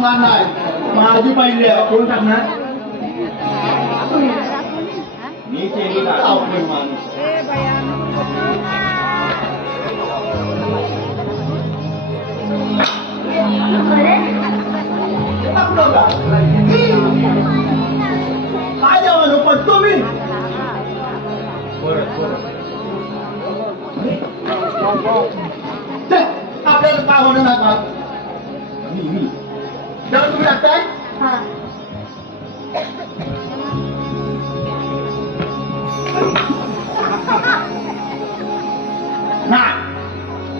होणार नाही. माझी पहिली आहे. कोण टाकणार? मी केली आपण माणूस. काय जेवण पडतो मी. आपल्याला काय होणार नाही का? जेवण तुम्ही टाकताय.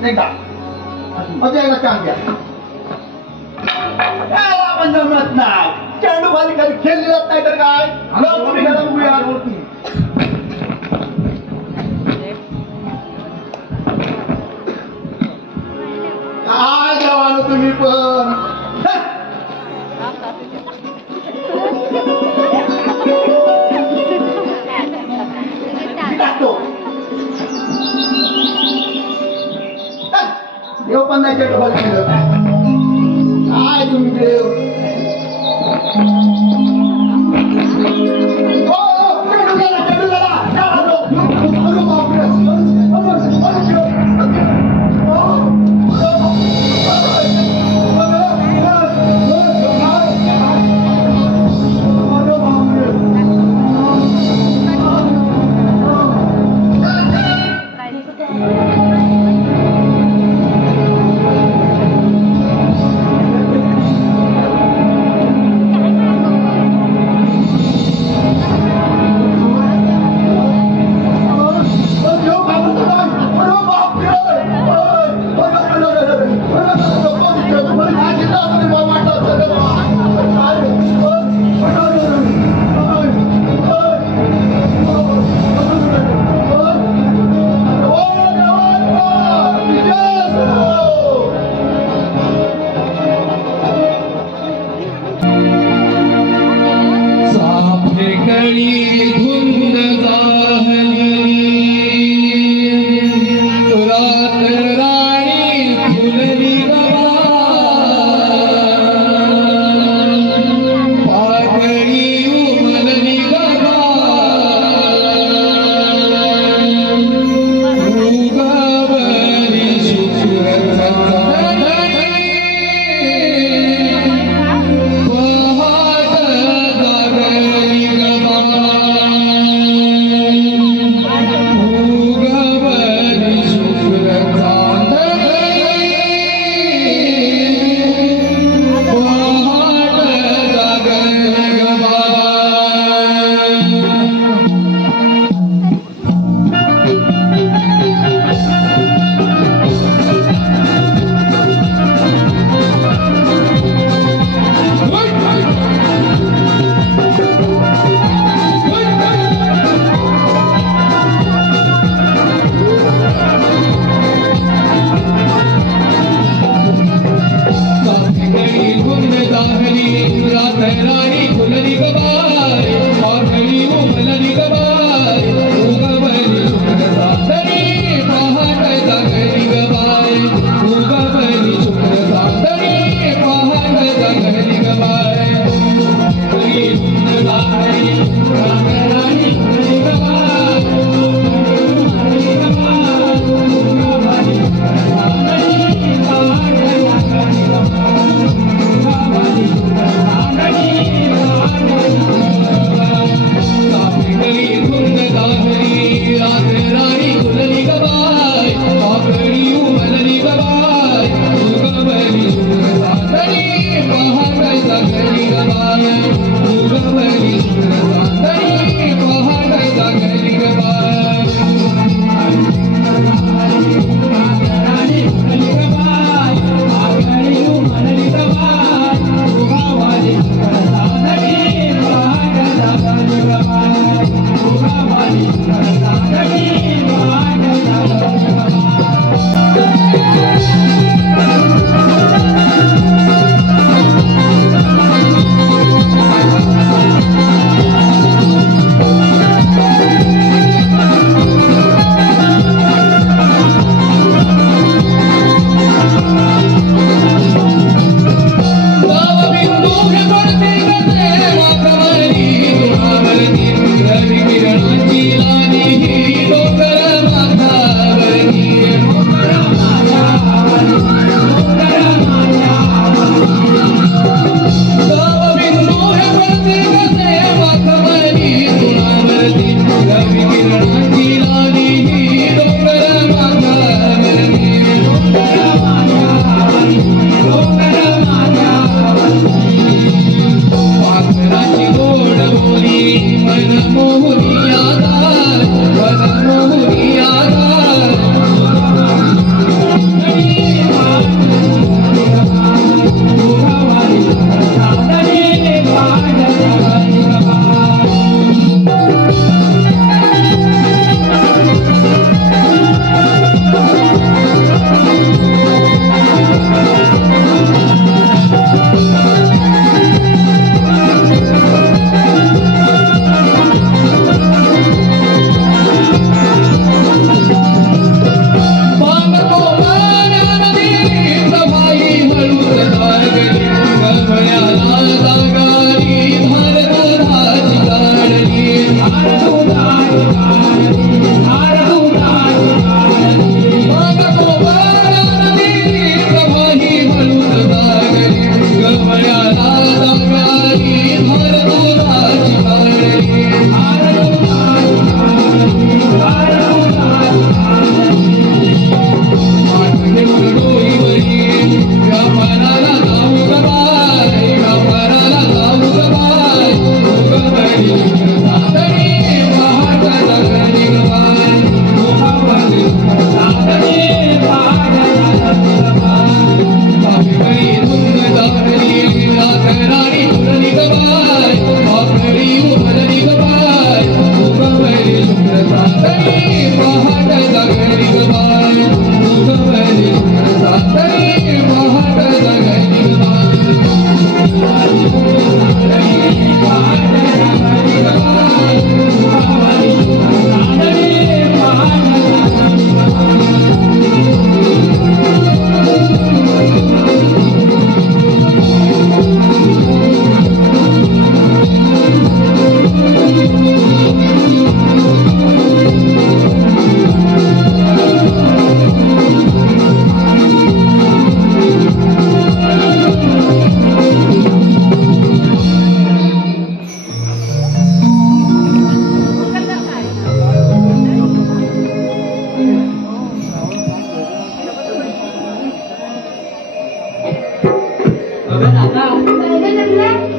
नाही का अजून एकदा काम घ्या. आपण जमत नाही. चेंडू खाली खाली खेळली जात नाही तर काय. तुम्ही घरा बघूया. काय जवानो तुम्ही पण. टाकतो देव पण नाही चेंडू खाली खेळत. काय तुम्ही देव.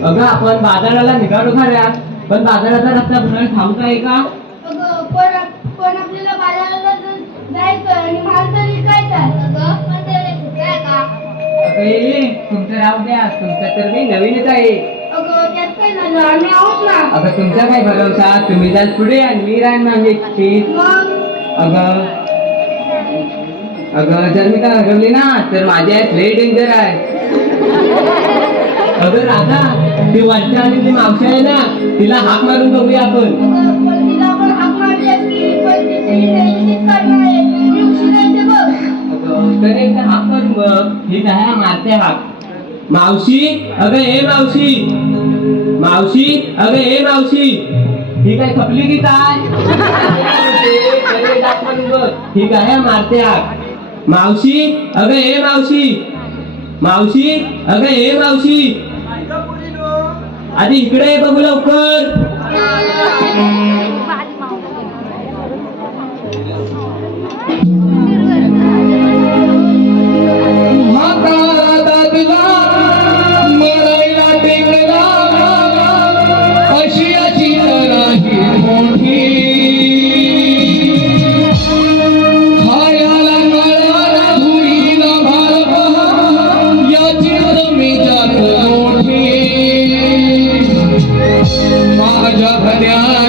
अगं आपण बाजाराला निघालो खऱ्या, पण बाजाराचा रस्ता पुन्हा थांबता आहे का? पण आपल्याला बाजाराला जायचं आणि माल तर विकायचा पण त्याला सुट्ट्या आहे का? अगं ये तुमचं राहू द्या, तुमचं तर मी नवीनच आहे. त्यात काय झालं, आम्ही आहोत ना. अगं तुमचा काय भरोसा, तुम्ही जाल पुढे आणि मी राहीन मागे. मग अगं अगं जर मी का हरवली ना तर माझ्या लय डेंजर आहे. अगं राधा, ती वरच्या आणि ती मावशी आहे ना, तिला हाक मारून बघूया आपण. पण तिला आपण हाक मारली असती, पण तिची टेन्शन करणार आहे. मी उशिरा येते बघ. अगं तर एकदा हाक मारून बघ. ही काय मारते हाक. मावशी, अगं हे मावशी. मावशी, अगं हे मावशी. ही काय खपली की काय? हाक मारून बघ. ही काय मारते हाक. मावशी, अगं हे मावशी. मावशी, अगं हे मावशी. आधी इकडे ये बघू लवकर. अशी अशी तराही मोठी खायाला नळाला धुळीला भार याची मी जात मोठी माझ्या घऱ्या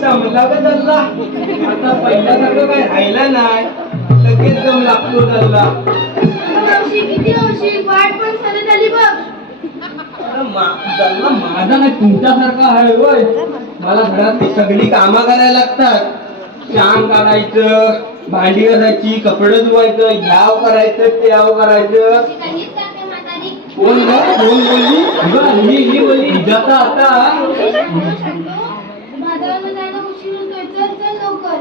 जमला का चालला आता पहिल्यासारखं काय राहिलं नाही लगेच जम लागतो चालला मावशी किती होशील वाट पण सरत आली बघ. चालला माझा नाही तुमच्यासारखा आहे होय मला घरात सगळी कामं करायला लागतात शाम काढायचं भांडी घासायची कपडे धुवायचं ह्याव करायचं त्याव करायचं काहीच करते म्हातारी. कोण बोलली ही बोलली हिजाचा आता बाजारामध्ये जायला उशीर होतोय. चल चल लवकर.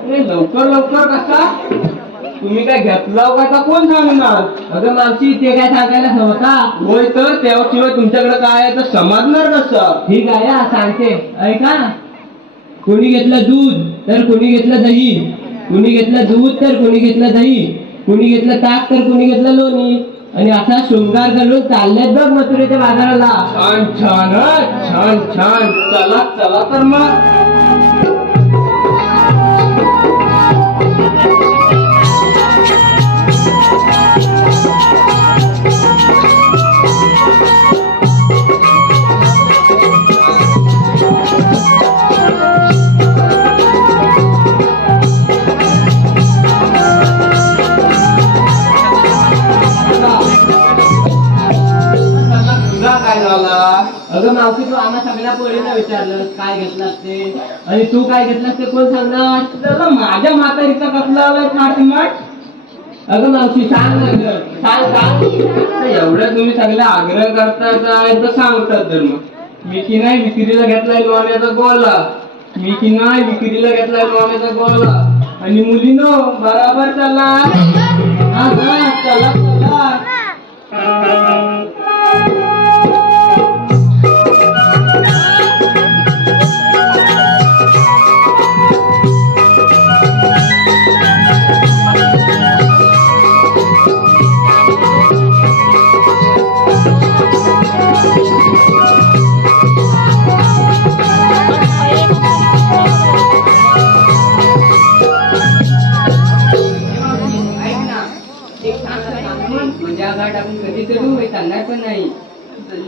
अरे लवकर लवकर कसा तुम्ही काय घेतला का कोण सांगणार अगं मावशी ते काय सांगायला हवं का होय तर त्याशिवाय तुमच्याकडे काय आहे तर समजणार कसं ठीक आहे सांगते ऐका कोणी घेतलं दूध तर कोणी घेतलं दही कोणी घेतलं दूध तर कोणी घेतलं दही कोणी घेतलं ताक तर कोणी घेतलं लोणी आणि असा शृंगार घालून चाललेत बघ मथुरेच्या बाजाराला छान छान छान छान चला चला तर मग अगं मावशी तू आम्हा सगळ्या पोरींना विचारलं काय घेतलास ते आणि तू काय घेतलास ते कोण सांगणार त्याला माझ्या म्हातारीचा कसला आलाय थाटमाट अगं मावशी सांग ना गं. सांग एवढं तुम्ही सगळ्या आग्रह करताय तर सांगतात तर मग मी की नाही विक्रीला घेतलाय लोण्याचा गोला मी की नाही विक्रीला घेतलाय लोण्याचा गोला आणि मुलीनो बराबर चला हा चला चला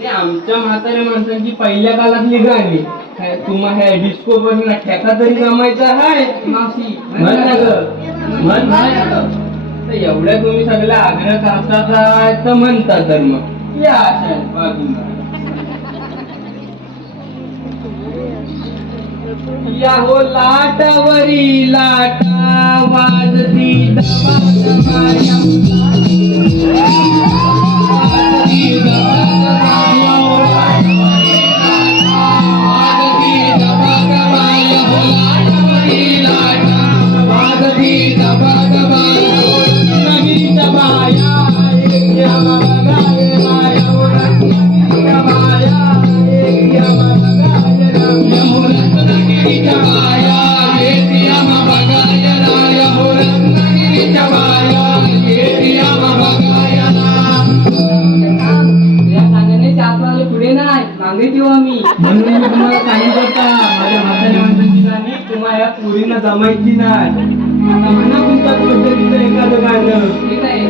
आमच्या म्हाताऱ्या माणसांची पहिल्या काळातली गाणी तुम्हाला डिस्को पण ठेका तरी जमायचा आहे मावशी एवढ्या तुम्ही सगळ्या आग्रह करतात तर म्हणतात तर मग या या हो लाटावरी लाटा वाजती म्हणून मी तुम्हाला सांगितलं होता माझ्या म्हाताऱ्या माणसाची गाणी तुम्हाला या पोरींना जमायची नाही आता म्हणा तुमच्या पद्धतीचं एखादं गाणं ठीक आहे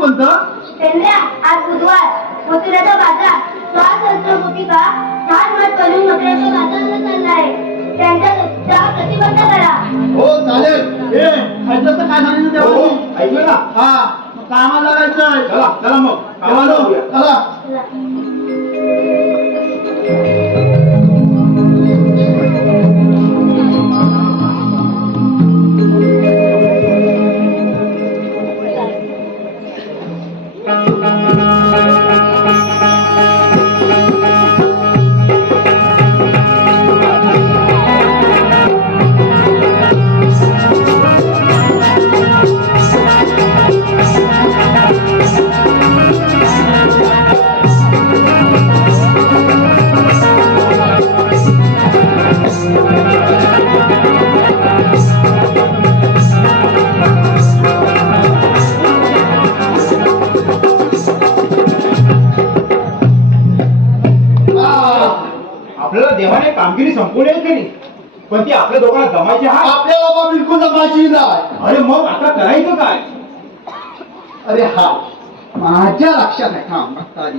कोणतं? चंद्रा, आज बुधवार मथुराचा बाजार स्वातंत्र्य मोतिका छान मत करून मथुराच्या बाजाराला चाललाय. त्यांच्या प्रतिबंध करा. हो चालेल. ऐकलं तर काय सांगितलं तेव्हा? ऐकलं ना? हा कामाला लागायचंय. चला चला मग चला. आपल्याला देवाने कामगिरी संपवली आहे तरी पण ती आपल्या दोघांना जमायची आहे. आपल्याला बाबा बिलकुल जमायची नाही. अरे मग आता करायचं काय? अरे हा माझ्या लक्षात आहे. थांब बघता आधी.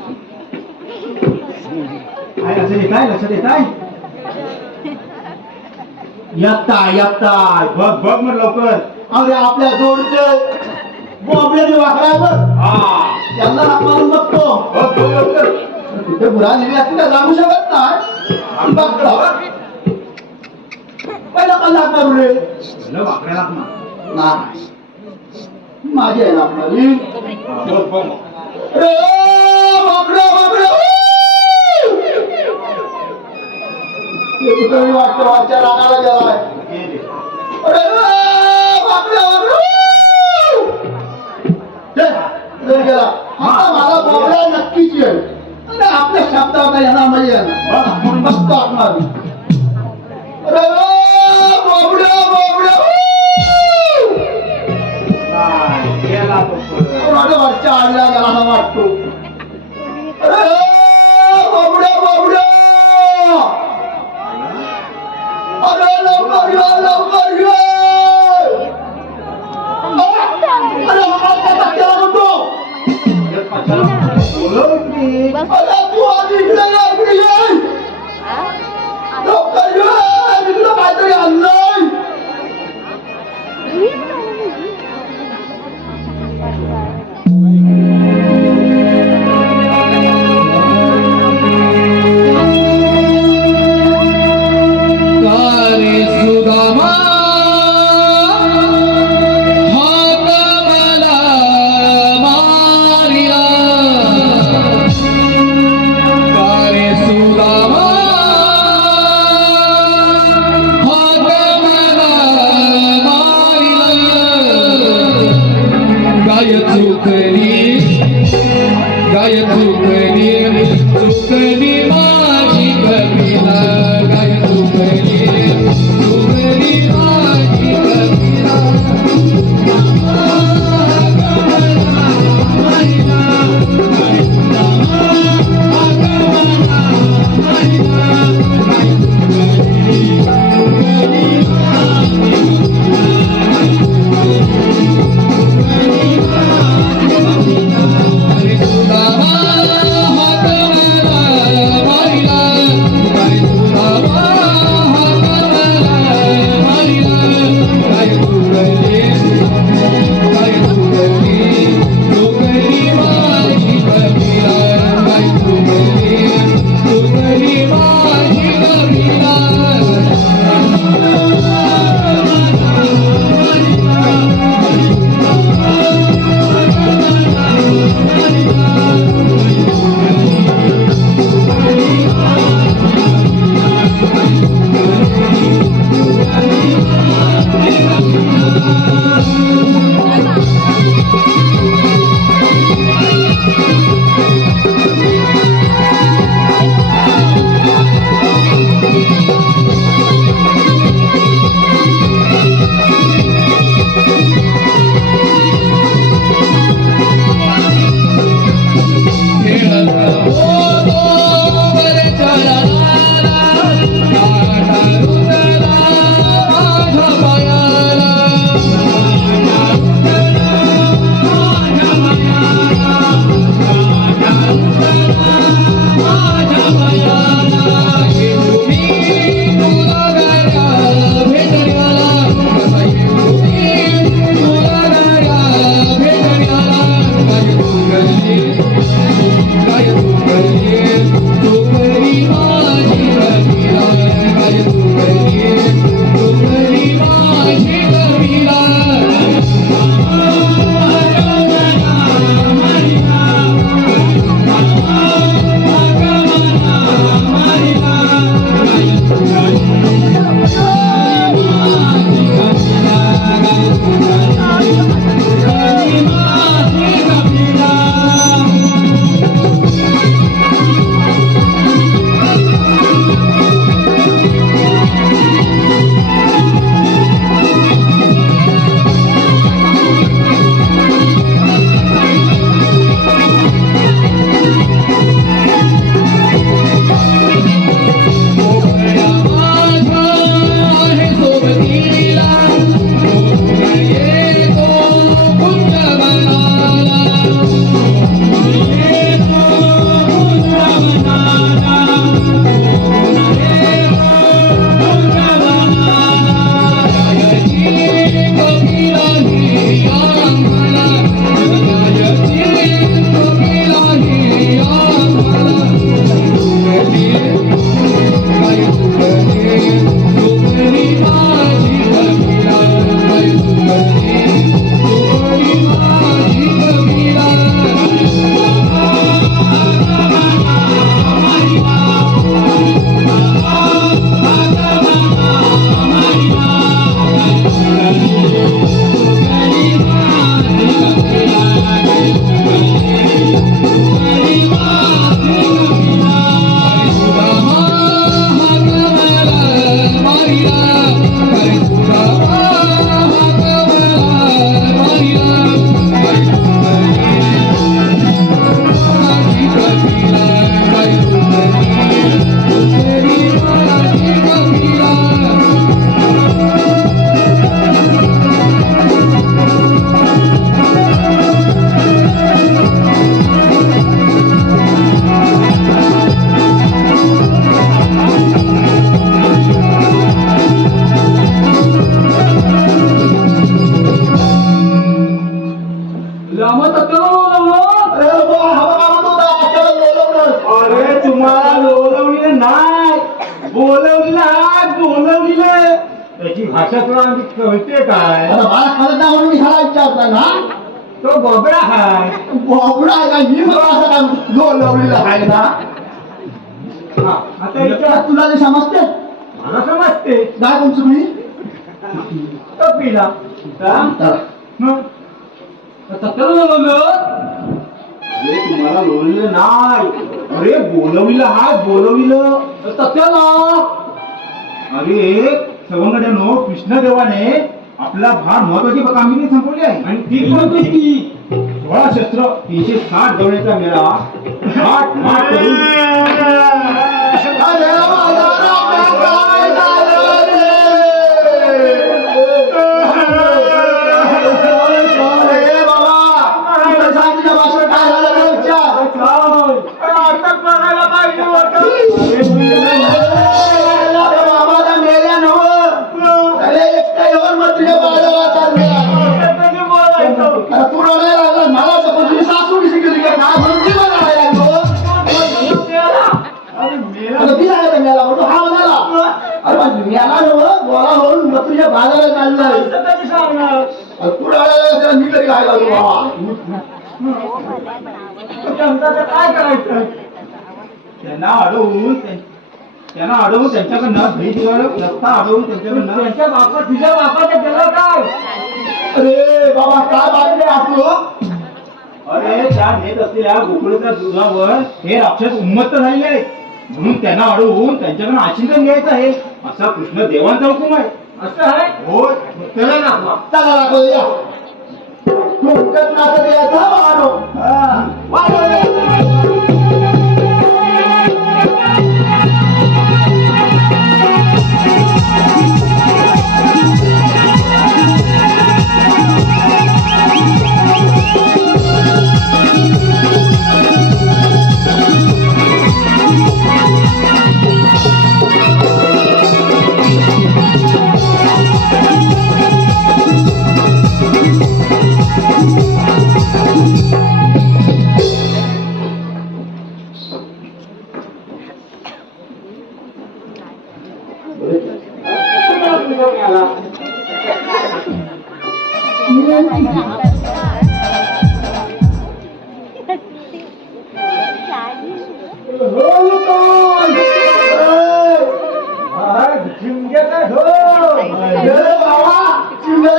काय लक्षात येत आहे? लक्षात येत आहे? येताय बघ बघ मग लवकर. अरे आपल्या जोडचे बोबड्याने वाकरायवर हा त्यांना हाक मारून बघतो. बघ बघ लवकर. कुठे बुरा नेली असती तर जाऊ शकत नाही. बघ पहिला पण हाक मारू रे. म्हणलं वाकड्याला ना. नाही माझी आहे ना आपली. बघ बघ. रे बापरे बापरे. हे कुठे वाटतं वाटच्या रागाला गेलाय. अरे बापरे बापरे. चल गेला. आता मला बोबड्या नक्कीच येईल. अरे आपल्या शब्दावर येणार म्हणजे येणार. मस्त हाक मारू. अरे बोबड्या बोबड्या. नाही, गेला तो परत. माझ्या वरच्या आडल्या गेला असा वाटतो. अरे बोबड्या बोबड्या. अरे लवकर ये लवकर ये. अरे मला त्याचा केला म्हणतो. बोलव इकडे. अरे तू आधी इकडे ये, इकडे ये. लवकर ये. इकडे काहीतरी आणलंय. कारे सुदामा हात मला मारिला. कारे सुदामा हात मला मारिला. काय भाषा तुला आमची कळते काय आता मला कळत नाही म्हणून ह्याला विचारता ना तो बोबडा हाय बोबडा आहे का मी मला असं काय लोळवलेला आहे ना हा, आता विचार तुला जे समजते मला समजते काय तुमचं मी तो पिला मग अरे तुम्हाला बोललं नाही अरे बोलविलं हाय बोलविलं अरे सवंगड्यानो कृष्णदेवाने आपला फार महत्वाची कामगिरी संपवली आहे आणि ती कोणती ती 16 शस्त्र 360 गवळ्याचा मेळा 8 माठ करून अरे माझा राजा काय झालं रे? अरे बाबा, तुला सांग तुझ्या भाषेत काय झालं ते विचार. अरे बाबा, त्या मेल्या नव्हं. अरे एकटं येऊन मग तुझ्या बाळाला चालल्या. अरे तू रडायला लागला, मला असं पण तुझी सासू बी शिकली का? काय म्हणून ती मला रडायला लागलो. आता ती सांगत मेला म्हणतो हा म्हणाला. अरे पण मेला नव्हं, गोळा होऊन मग तुझ्या बाजारात चाललाय. अरे तू रडायला लागला, मी तरी काय करू बाबा? काय करायचं त्यांना अडवून त्यांच्याकडनं रस्ता अडवून त्यांच्याकडनं त्यांच्या बापा तुझ्या बापाच्या त्याला काय अरे बाबा काय बातमी असतो? अरे त्या नेत असलेल्या गोकुळाच्या दुधावर हे राक्षस उन्मत्त झालेले आहेत म्हणून त्यांना अडवून त्यांच्याकडनं आशिंगन घ्यायचं आहे असा कृष्ण देवांचा हुकूम आहे असं आहे हो चला ना चला लागो या तुमच्यात नाचत यायचा वाढो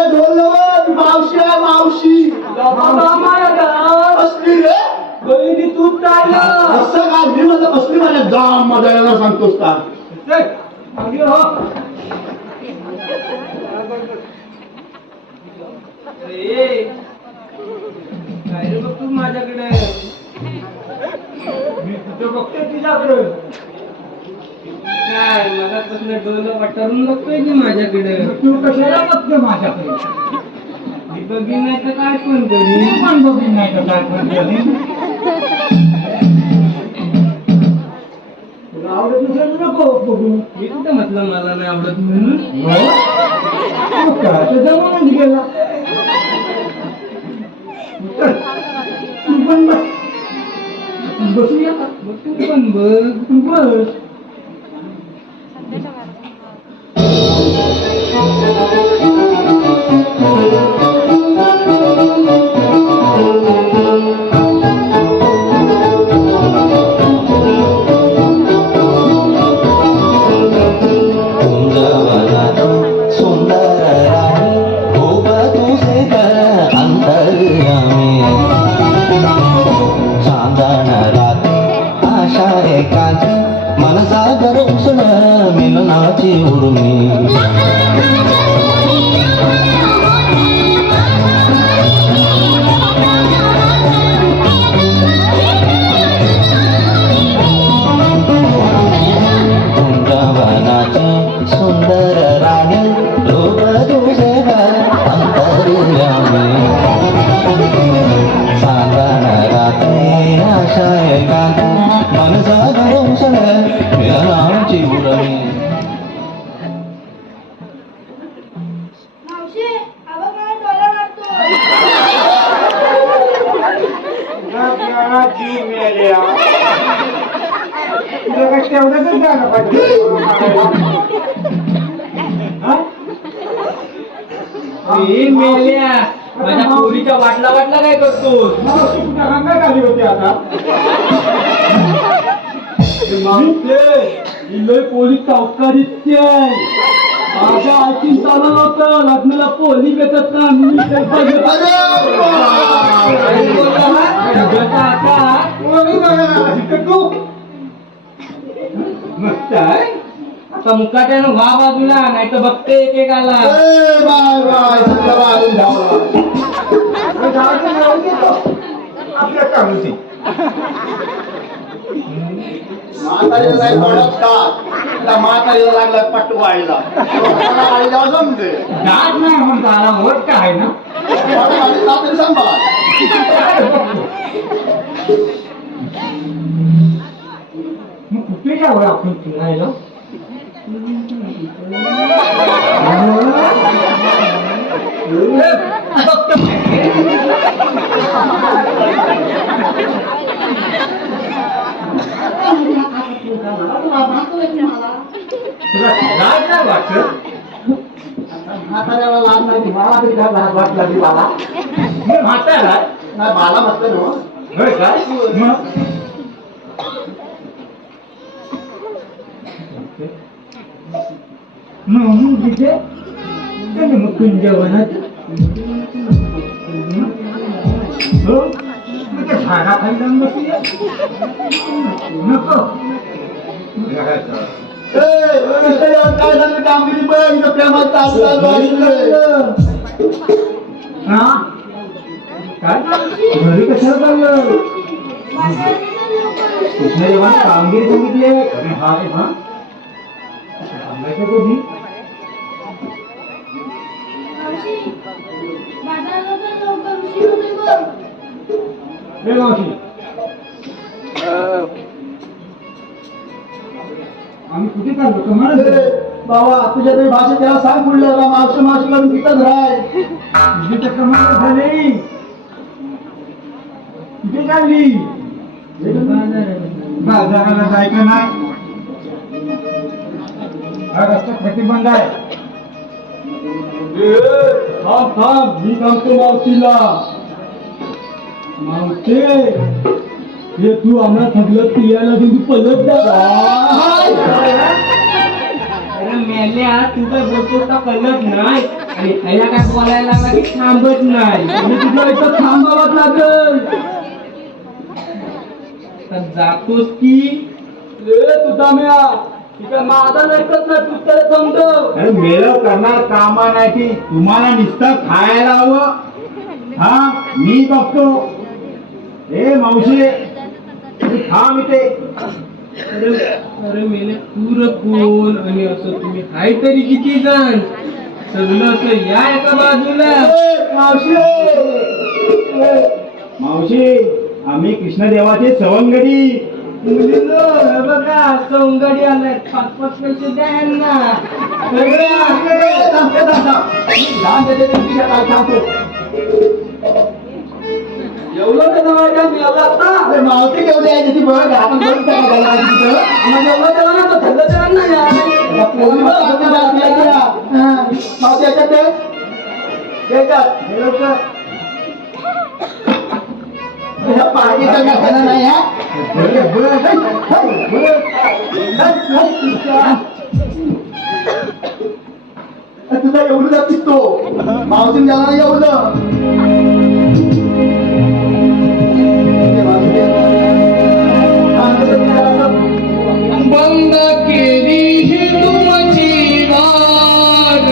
मावशी आहे मावशी असली रे असं काय मी म्हणलं कसली माझ्या जाम मजायला सांगतोस का काय रे बघ तू माझ्याकडे मी तुझं बघते तुझ्याकडे काय मगापासून डोलं वाटरून बघतोय की माझ्याकडे तू कशाला बघते माझ्याकडे मी बघीन नाही तर काय पण करीन मी पण बघीन नाही तर काय पण करीन तुला आवडत नसेल नको बघू मी कुठं म्हटलं मला नाही आवडत म्हणून काय तर जमूनच गेला चल, तू पण बस बसूया का मग तू पण बघ तू बस मनसागर उसण मिलनाची उर्मी वृंदावनाची सुंदर राणी रूप तुझे अंतर्यामी सांगण रात्री आशा एकांत मनसागर उसण मिलनाची उर्मी मावशी अबा मला डोला मारतो जीव मिळाल्या तुला काय तेवढंच झालं पाहिजे ए मेल्या, माझ्या पोरीच्या वाटला वाटला काय करतोस? मावशी कुठे अंगात आली होती आता पोलीस चौकारीचे माझ्या आईची चालत होतं लग्नाला पोलीस येतात का मी मस्त आहे आता मुकाट्यानं व्हा बाजूला नाही तर बघते एकेकाला बाय बाय सगळं वाढून आपल्या कामची म्हातारीला नाही पडत का म्हातारीला लागला पट्टू वाळीला वाळीला जमते दात नाही म्हणता आला वट का आहे ना तरी सांभाळ मग कुठे जावं आपण फिरायला तुला लाज नाही वाटत म्हाताऱ्याला लाज नाही मला तरी काय लाज वाटला ती बाला मी म्हातारा नाही बाला म्हटलं ना होय काय मग म्हणून तिथे त्याने मग कुंजवनात हो मग त्या झाडाखाली जाऊन बसूया नको काय झालं कामगिरी बघ इथं प्रेमात चालू हा काय घरी कशाला चाललं कृष्णदेवाने कामगिरी सांगितली अरे हा रे हा सांगायचं कधी रे मावशी आम्ही कुठे चाललो तुम्हाला बाबा तुझ्या तरी भाषेत त्याला सांग पुढलं मावशी मावशी करून तिथंच राय तुझी तर कमाल झाली कुठे चालली बाजाराला जायचं नाही हा रस्ता प्रतिबंध आहे थांब थांब मी सांगतो मावशीला मावशे हे तू आम्हाला थकलं पियाला तू पलट अरे मेल्या तू काय बोलतोस का कळत नाही आणि ह्याला काय बोलायला लागला की थांबत नाही आणि तुला इथं थांबावंच लागल तर जातोस की तुझा म्या माझा नाही तू तर समजव अरे मेळव करणार कामा नाही ती तुम्हाला नुसतं खायला हवं हा मी बघतो ए मावशी थांब इथे अरे मेले तू कोण आणि असं तुम्ही हाय तरी किती जण सगळं असं या एका बाजूला मावशी आम्ही कृष्णदेवाचे सवंगडी मुलींनो हे बघा सौंगडी आलाय 5-5 पैसे द्या यांना एवढं तर माझ्या मिळाला आता मावशी घेऊन यायची ती बघ आपण बघ एवढं त्याला ना तो थल्लं त्याला नाही यार मावशी याच्यात दे. याच्यात. हे लवकर. तुझ्या पाठीचा नखाना नाही हा तुझा एवढं जातीस तो मावशीन गेला नाही एवढं बंद केली ही तुमची वाट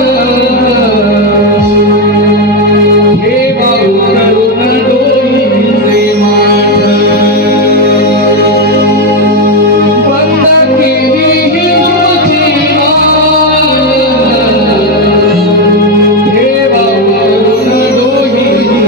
हे भाऊ करून डोईचे माठ बंद केली ही तुमची वाट हे भाऊ करून डोईचे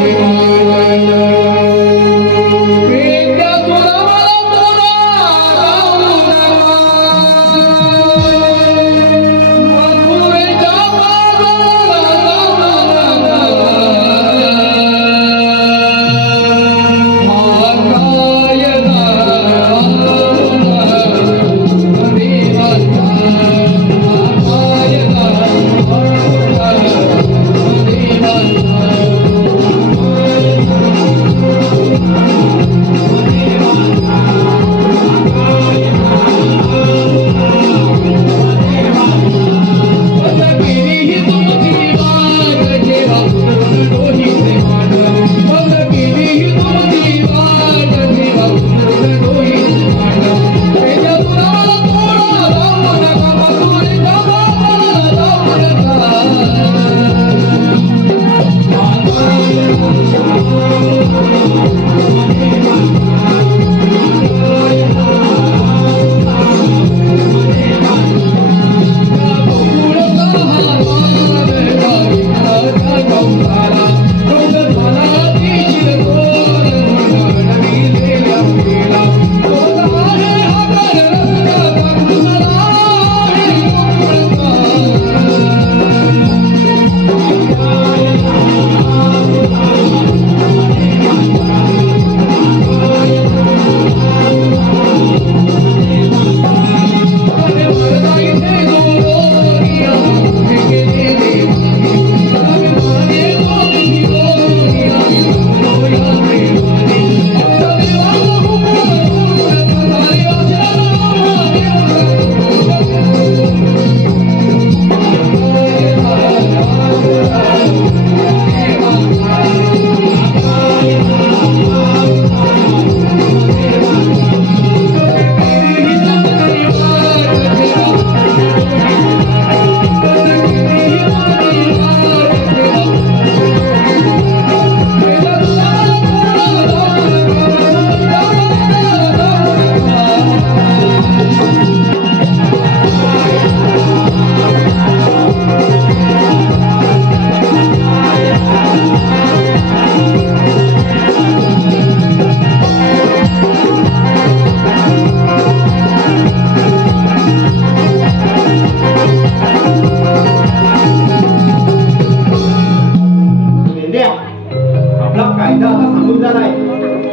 गोपड्या आपला कायदा आता सांगून झालाय,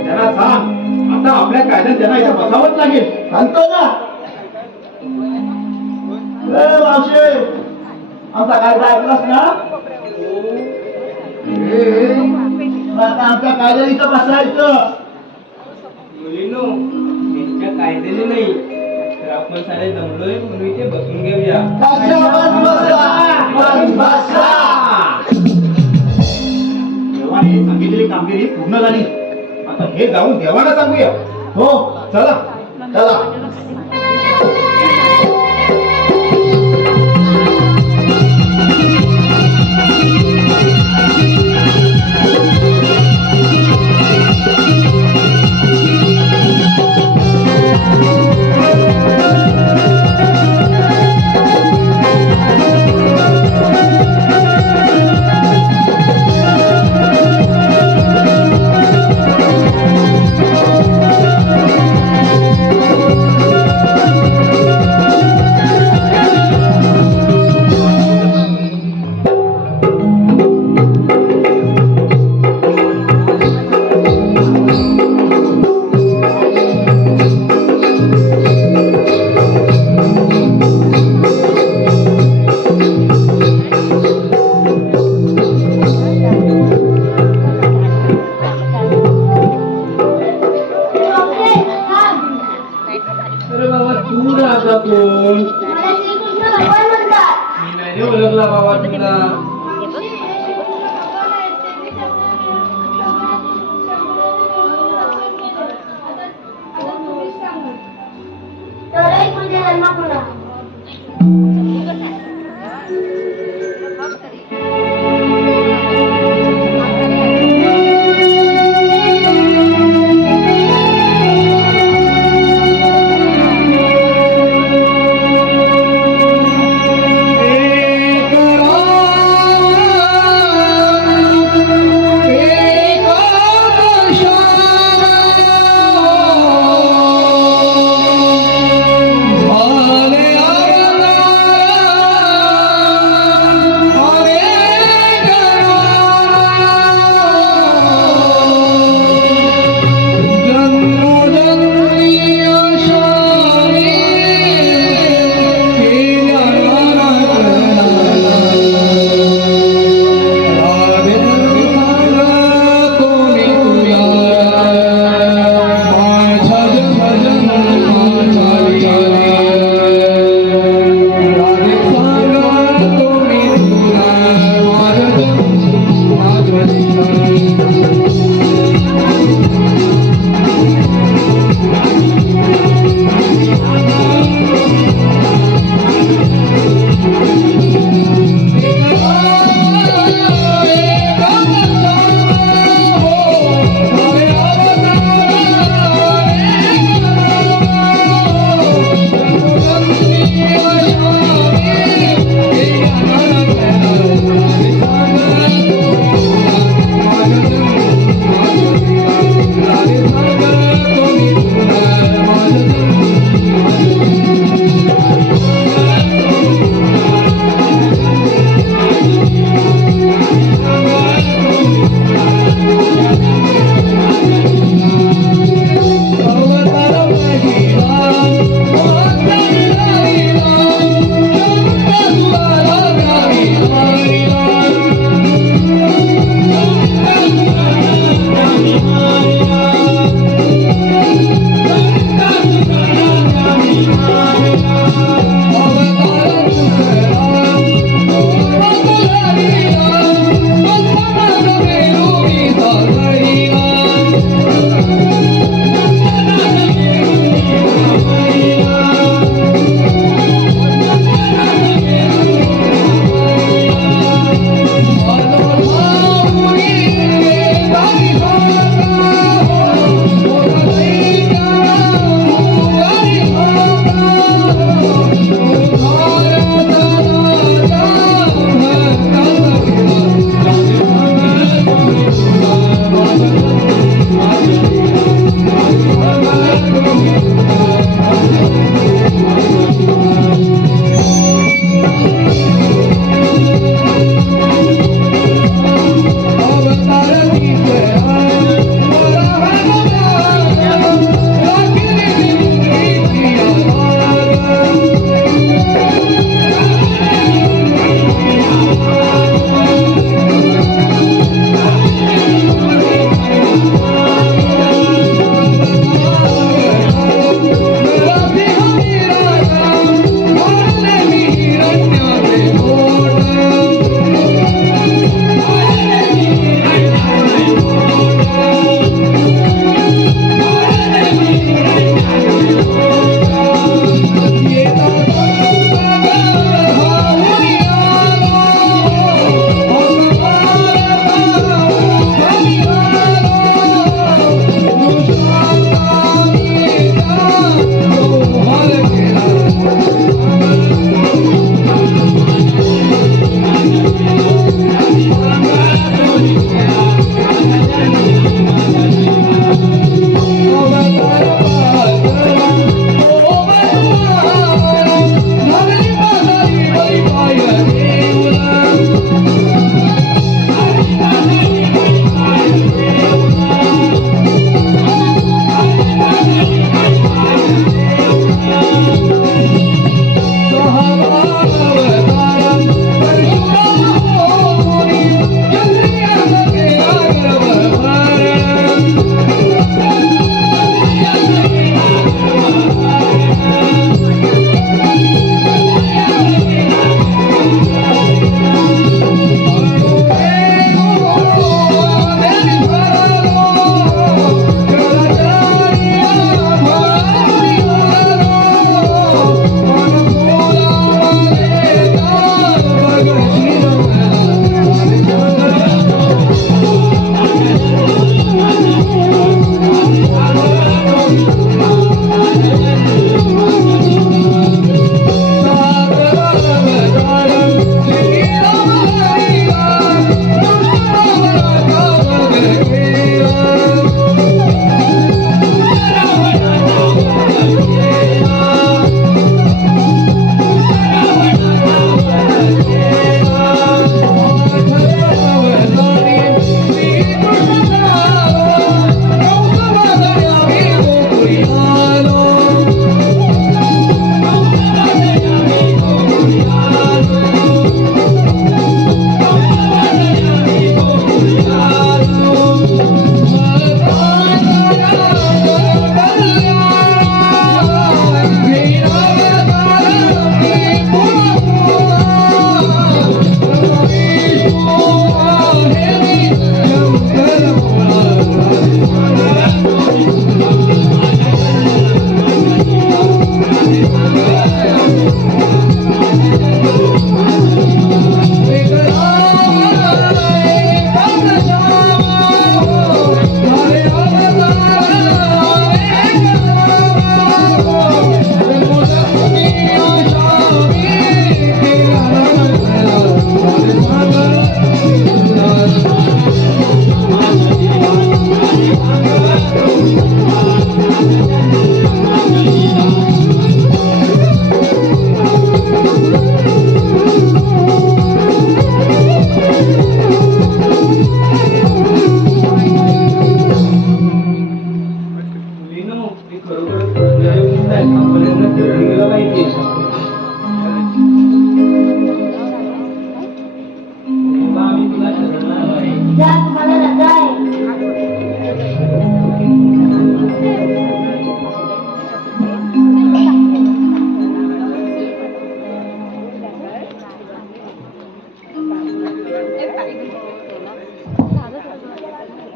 त्यांना सांग आता आपल्या कायद्यात त्यांना इथे बसावंच लागेल. सांगतो ना. ए मावशे, आमचा कायदा ऐकलास ना? आता आमच्या कायद्या इथं बसायचं. मुलीनो यांच्या कायद्याने नाही तर आपण सारे जमलोय म्हणून इथे बसून घेऊया. कशावर बसा? पण बसा. देवाने सांगितलेली कामगिरी पूर्ण झाली. आता हे जाऊन देवाला सांगूया. हो, चला. चला.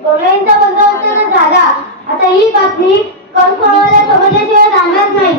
बघाईंचा बंदोबस्त तर झाला. आता ही बातमी कणकवलीला समजल्याशिवाय राहणार नाही.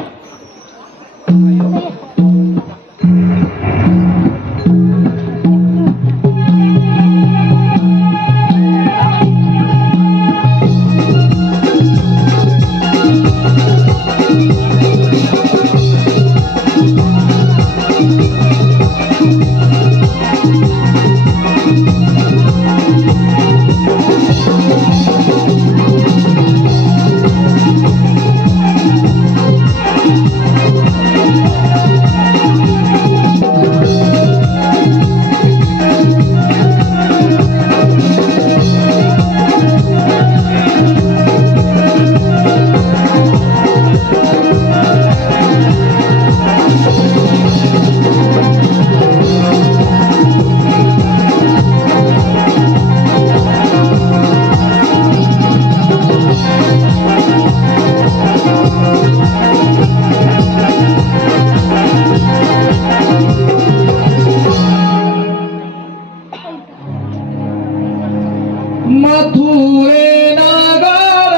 मथुरे नगर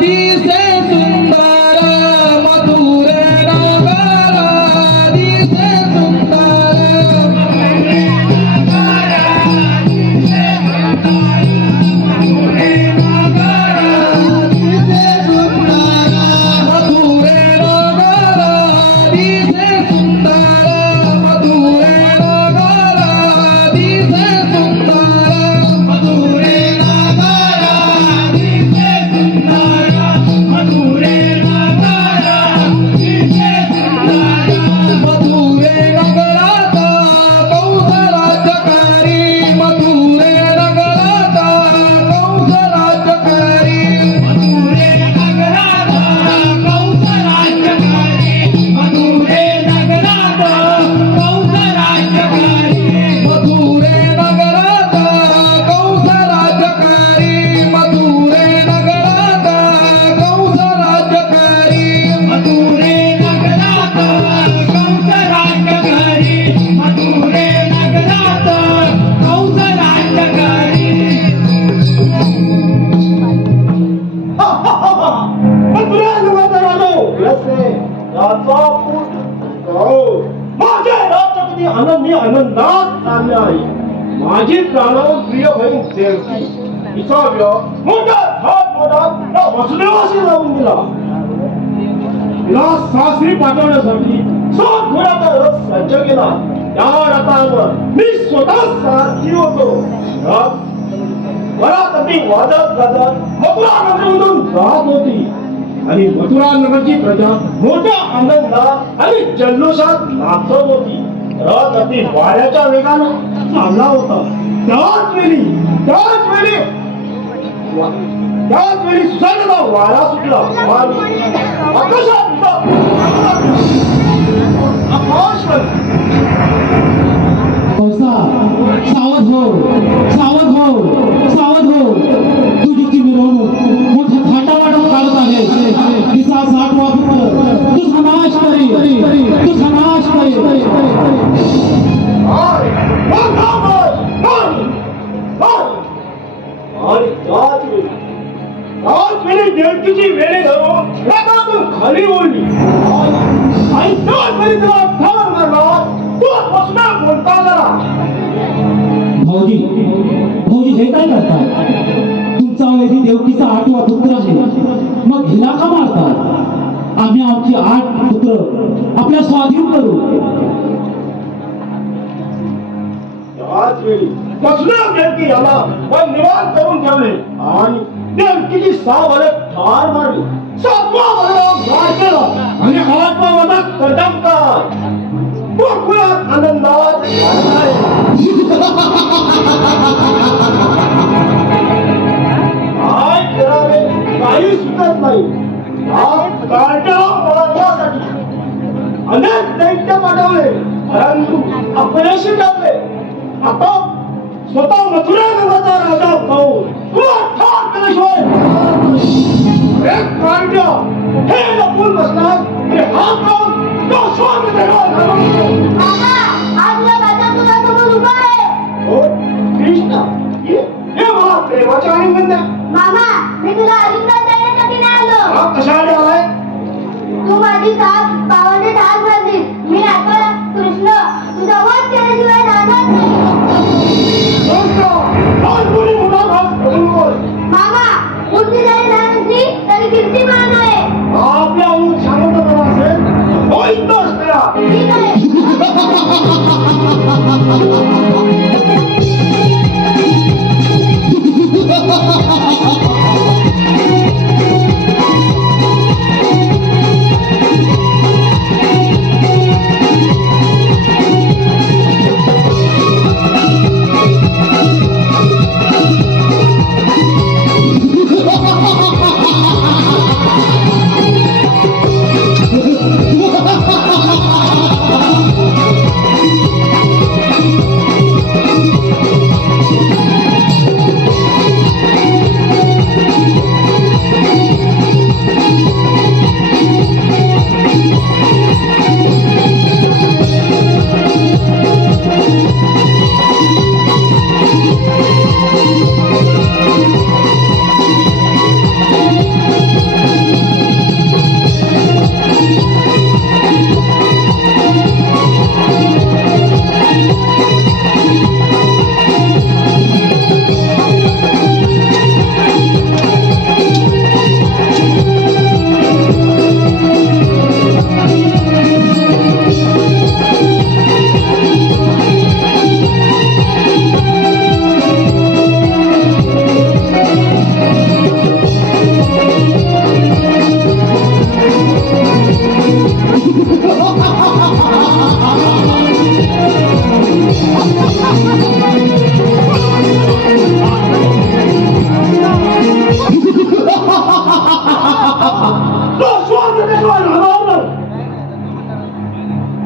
दिसे सुंदर, मथुरे नगर दिसे सुंदर, मथुरे नगर दिसे सुंदर, मथुरे नगर दिसे सुंदर, मथुरे नगर दिसे सुंदर, मथुरे माझ्या रात्र किती आनंदी आनंदात चालले आहे. माझी प्राणप्रिय बहीण देवकी हिचा विवाह मोठ्या थाटमाटात या वसुदेवाशी लावून दिला. तिला सासरी पाठवण्यासाठी 7 घोड्याचा रथ सज्ज केला. त्या रथावर मी स्वतः सारथी होतो. वरात वाजत गाजत मथुरा नगरीमधून जात होती आणि मथुरा नगरची प्रजा मोठ्या आनंदात आणि जल्लोषात नाचत होती. रथ अगदी वाऱ्याच्या वेगानं चालला होता. त्याच वेळी सुसायचा वारा सुटला आणि आकाशात सावध हो, सावध हो, सावध हो. तुझी ती मिरवणूक मोठ्या थाटावाटात काढत आहे. तिचा 60वा पुत्र तुझा नाश करी, तुझा नाश करी. आणि वेळी देवकीची वेळी धरून रथातून खाली ओढली आणि त्याच वेळी तिला ठार मारला. तू बसणार बोलता जरा. भाऊजी, भाऊजी हे काय करता? तुमचा वेळी देवकीचा 8वा पुत्र आहे, मग हिला का मारता? आम्ही आमची 8 पुत्र आपल्या स्वाधीन करू. त्याच वेळी बसणार देवकी याला पण निवांत करून ठेवले आणि देवकीची 6 वरे ठार मारली. 7वा वरा गार केला आणि 8वा वरा कदमकार. गोकुळात आनंदात काय करावे काही सुचत नाही. पळवण्यासाठी अनेक दैत्य पाठवले परंतु अपयशी ठरले. आता स्वतः मथुरा नगराचा राजा पाहून तुला ठार केल्याशिवाय एक कांड्या हे लपून बसणार आणि हा काम तो स्वामी देवा काका, आज या बाजार तुझ्यासमोर उभा आहे. कृष्णा ये प्रेमाच्या आलिंगन मामा मी तुला आलिंगन देण्यासाठी नाही आलो. कशासाठी आलाय? तू माझी साथ भावाने ढाल बांधलीस. मी आता कृष्ण तुझा वध केल्याशिवाय राहणार नाही. मामा बुद्धी जरी नाही नसली तरी कीर्ती मान आहे. आपल्या अंग शांतपणा असेल होईत असत्या. ठीक आहे.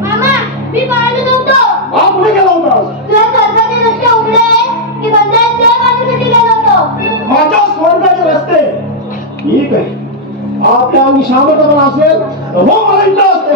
मामा मी पाहिलं नव्हतं. कुठे गेला होतास? तुला स्वर्गाचे रस्ते उघडे की बंद आहेत ते बघण्यासाठी गेलो होतो. माझ्या स्वर्गाचे रस्ते. ठीक आहे, आपल्या अंगी शांतपणा असेल तर हो मला इथं असते.